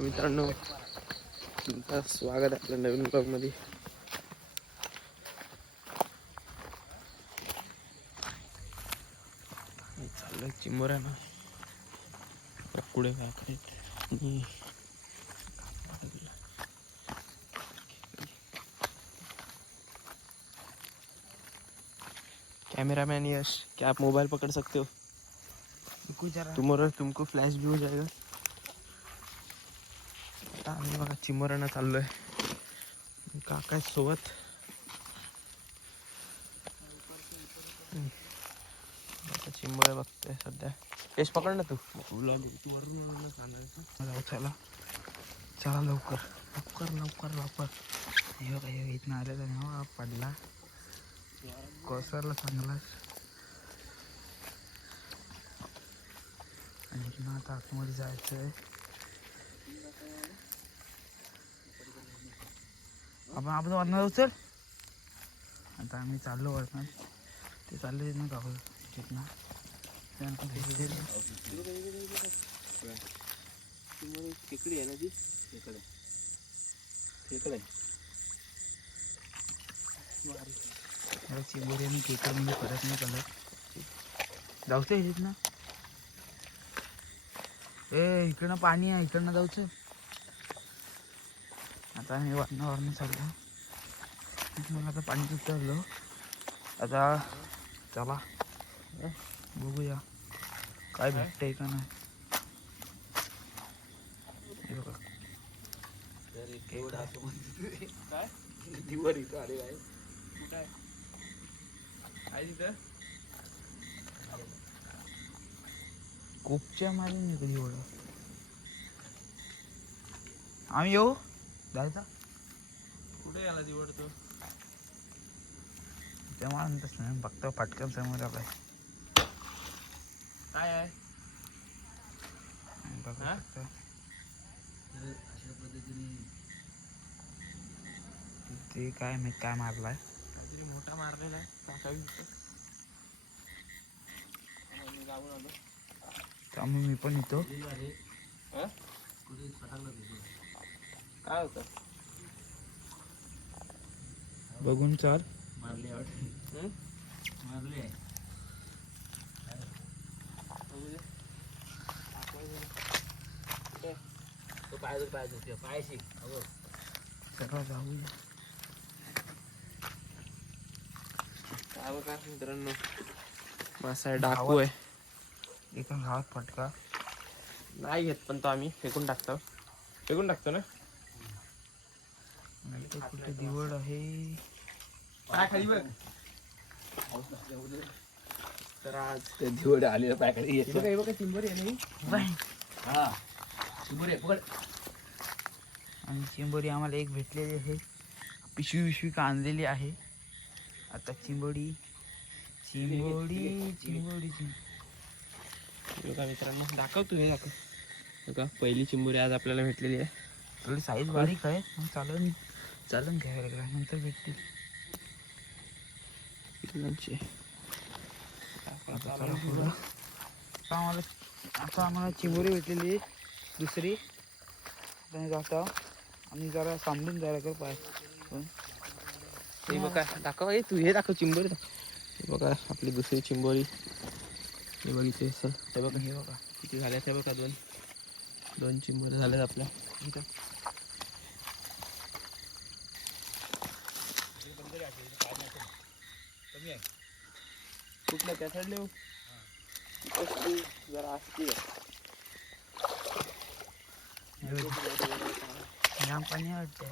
मित्रांनो, तुमचं स्वागत आहे आपल्या नवीन ब्लॉगमध्ये. चाललंय चिंबोऱ्यानं पुढे काकडे आणि कैमरामैन यश, क्या आप मोबाइल पकड़ सकते हो? तुम्हारा तुमको फ्लैश भी हो जाएगा. आता आम्ही बघा चिंबोऱ्यानं चाललोय. काका सोबत आता चिंबोऱ्या बघतोय सध्या. यश पकड ना तू. चला चला लवकर लवकर लवकर लवकर. हे बघा इथनं आलेला ना पडला कोसरला चांगलाच. आणि इथनं आता आतमध्ये जायचं आहे. आपण वरणार उचल. आता आम्ही चाललो वरणार. ते चालले ना गाव तिथनं तिकडे आहे ना ती तिकडे तिकडे चिंबोरी आणि केकड म्हणजे परत नाही चालत. जाऊचं आहे तिथनं. इकडनं पाणी आहे, इकडनं जाऊचं. आता आम्ही वरनं चाललो. मग आता पाणी उतरलो. आता चला बघूया काय भेटतंय का नाही. खूपच्या मारी निघली एवढं. आम्ही येऊ जायचा कुठे याला दिवडतो तेव्हा म्हणतच नाही. बघतो पटकन समोर आलाय काय आहे बघा. अशा पद्धतीने ते काय मी काय मारलाय काहीतरी मोठा मारलेला आहे. त्यामुळे मी पण येतो. काय होतं बघून चाल. मारले मारले पायशी सगळं जाऊया. काय बघा मित्रांनो, मासा डाकू आहे. एका घावात फटका नाही घेत पण तो आम्ही फेकून टाकतो ना. कुठे दिवड आहे काय खाली बघ. तर आज ते दिवड आलेलं पाय खाली बघा. चिंबोरी आहे ना. हा चिंबोरी पकड. आणि चिंबोरी आम्हाला एक भेटलेली आहे. पिशवी का आणलेली आहे. आता चिंबोरी बघा मित्रांनो, दाखव तू हे दाखव. बघा पहिली चिंबोरी आज आपल्याला भेटलेली आहे. थोडी साईज बारीक आहे. चालन घ्यायला लागला नंतर भेटतील. आता आम्हाला चिंबोरी भेटलेली आहे दुसरी. जाता आणि जरा सांभाळून जायला कर पाय. बघा दाखव तू हे दाखव चिंबोरी. हे बघा आपली दुसरी चिंबोरी. हे बघितले सर. हे बघा किती झाल्या. ते बघा दोन चिंबोऱ्या झाल्यात आपल्या. कुठलं त्या साईडला येऊ जरा असते जाम पाणी वाटते.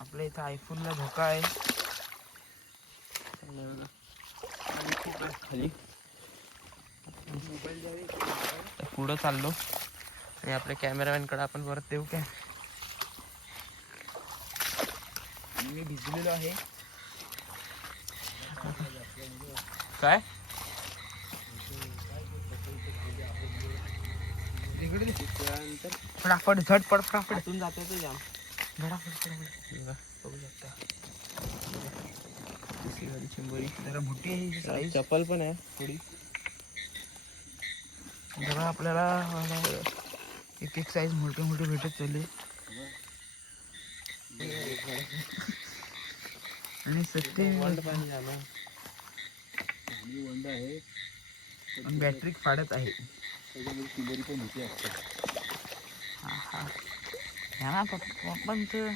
आपल्या इथं आयफोनला धोका आहे. खूप आहे खाली. पुढं चाललो आणि आपल्या कॅमेरामॅनकडे आपण परत येऊ काय. मी भिजलेलो आहे काय. फटाफट झटपट फटाफट जाते तो जाम फटाफट बघू शकता. चिंबोरी जरा मोठी आहे. चप्पल पण आहे थोडी. जरा आपल्याला एक एक साईज मोठे मोठे भेटत चालले. आणि सत्य पाणी झालं वंड आहे. बॅटरी फाडत आहे. त्याच्यामध्ये चिंबोरी पण भीती असते. हा हा ह्या पप्पांचं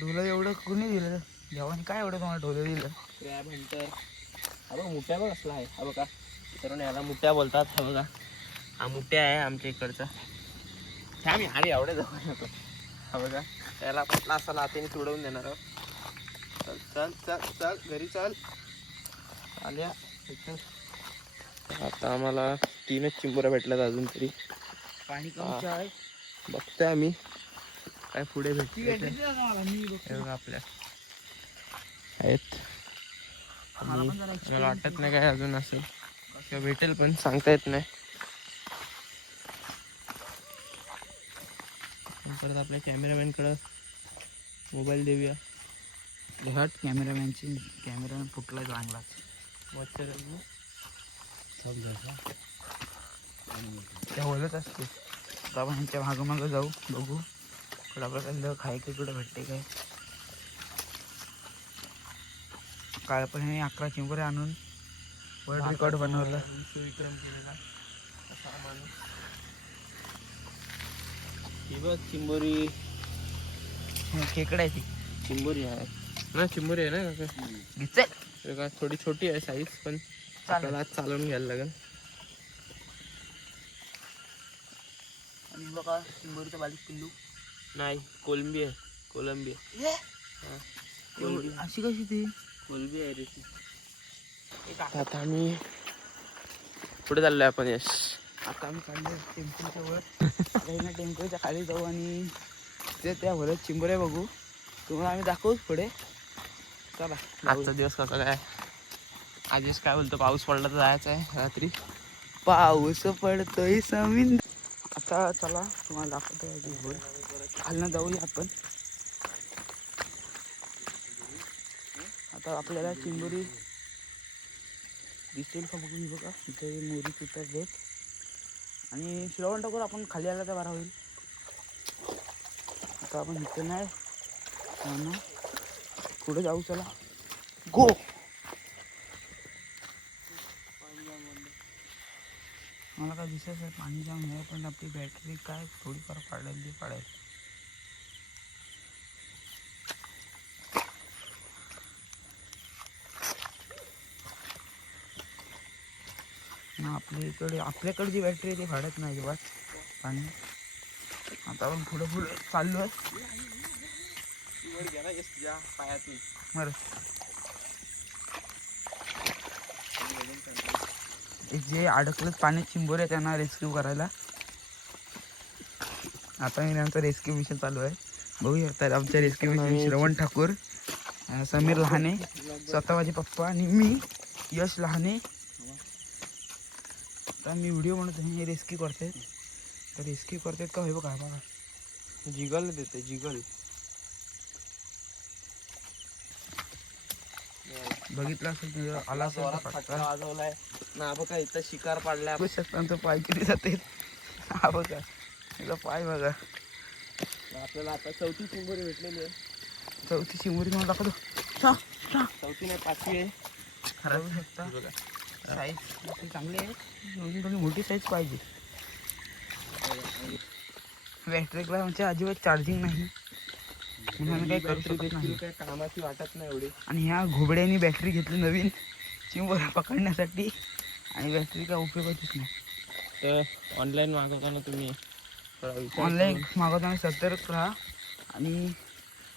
ढोलं एवढं कोणी दिलं जेवण? काय एवढं तुम्हाला ढोलं दिलं? क्रॅब हंटर हा बघा मुठ्या पण असला आहे. हा बघा तर याला मुठ्या बोलतात. हा बघा हा मुठ्या आहे आमच्या इकडचा. ह्या मी आणि एवढ्या जवळ येतो. हा बघा त्याला आपण असा लातेने तुडवून देणार आहोत. चल चल चल चल घरी चल आल्या. आता आम्हाला 3च चिंबोऱ्या भेटल्यात अजून तरी. पाणी कमी आहे. बघतोय आम्ही काय पुढे भेटते. आपल्या आहेत आणि मला वाटत नाही काय अजून असेल किंवा भेटेल पण सांगता येत नाही. परत आपल्या कॅमेरामॅनकडं मोबाईल देऊया. हट कॅमेरामॅनची कॅमेरामॅन फुटलाय चांगलाच. मच्छर त्या बोलत असते आता आपण ह्यांच्या मागं जाऊ बघू कुठं आपल्याला खायचं कुठं भेटते काय. काळ पण 11 चिंबोऱ्या आणून वर्ल्ड रेकॉर्ड बनवला. विक्रम केलेला असा माणूस. ही बघ चिंबोरी खेकडा आहे ती. चिंबोरी आहे ना. चिंबोरी आहे ना दिसेल का. थोडी छोटी आहे साईज पण आपल्याला आज चालवून घ्यायला लागेल. आणि बघा चिंबोरीचं बारीक पिल्लू नाही कोलंबी आहे. कोलंबी अशी कशी ती कोलंबी आहे रे ती. आता आम्ही पुढे चाललोय आपण. यश आता आम्ही चाललोय टेम्पलच्या वर. टेम्पलच्या खाली जाऊ आणि ते त्या भरत चिंबोऱ्या बघू. तुम्हाला आम्ही दाखवूच पुढे. चला आजचा दिवस कसा काय. आजेश काय बोलतो पाऊस पडला तर जायचं आहे रात्री. पाऊस पडतोय समिंद. आता चला तुम्हाला दाखवतो. खालनं जाऊया आपण. आता आपल्याला चिंबोरी दिसेल का बघून बघा. इथे मोरी पितर देत आणि श्रवण टाकून आपण खाली आला तर बरा होईल. आता आपण इथं नाही ना पुढे जाऊ. चला गो. मला काय दिसत आहे पाणी जाम आहे पण आपली बॅटरी काय थोडीफार पाडायला पाडायला. आपल्याकडे जी बॅटरी आहे ती फाडत नाही अजिबात पाणी. आता आपण पुढे चाललो आहे. बरं जे अडकलं पाण्यात चिंबोऱ्या त्यांना रेस्क्यू करायला. आता मी आमचा रेस्क्यू मिशन चालू आहे. बघू शकता आमच्या रेस्क्यू मिशन. श्रवण ठाकूर, समीर लहाने, स्वतः माझे पप्पा आणि मी यश लहाने. आता मी व्हिडिओ बनवतो. हे रेस्क्यू करतायत. तर रेस्क्यू करतायत का होय बघा. बघा जिगल देते जिगल. बघितलं असेल आला असेल वाजवलाय ना बघा. इथं शिकार पाडल्या शकता पाय किती जाते. हा बघा त्याचा पाय बघा. आपल्याला आता 4थी चिंबोरी भेटलेली आहे. 4थी चिंबोरी तुम्हाला दाखवतो. 4थी नाही 5वी आहे. खराब शकता साईज चांगली आहे. थोडी मोठी साईज पाहिजे. बॅटरीला म्हणजे अजिबात चार्जिंग नाही म्हणून काही करू शकत नाही. काय कामाची वाटत नाही एवढी. आणि ह्या घोबड्यांनी बॅटरी घेतली नवीन चिंबोऱ्या पकडण्यासाठी आणि बॅटरी काय उपयोगाचीच नाही. तर ऑनलाईन मागवताना तुम्ही ऑनलाईन मागवताना सतर्क राहा आणि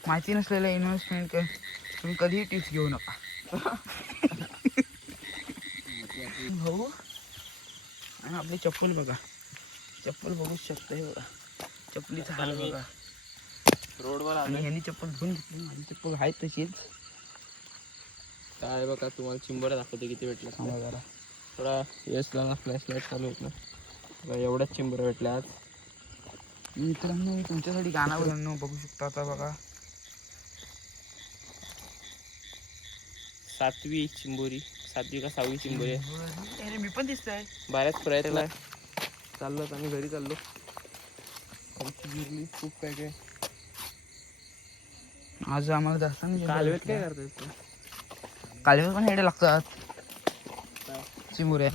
माहिती नसलेलं इन्व्हेस्टमेंट तुम्ही कधीही टिप्स घेऊ नका. भाऊ आणि आपली चप्पल बघा. चप्पल बघू शकता. हे बघा चप्पलीचा हाल बघा. रोडवर आणि ह्यांनी चप्पल धुवून घेतली. माझी चप्पल आहे तशीच. काय बघा तुम्हाला चिंबोऱ्या दाखवते किती भेटल्या. थांबा जरा थोडा यशला फ्लॅश लाईट चालू होत ना. एवढ्याच चिंबोऱ्या भेटल्या आज. मित्रांनो मी तुमच्यासाठी गाणं बघू शकता. आता बघा 7वी चिंबोरी. 7वी का 6वी चिंबोरी आहे. मी पण दिसतंय. बऱ्याच प्रयत्न आहे. चाललोत आणि घरी चाललो. आमची गिरली खूप काय काय. आज आम्हाला जास्त नाही कालव्यात काय करतायत? कालव्यात पण हेडे लागतात चिंबोऱ्या.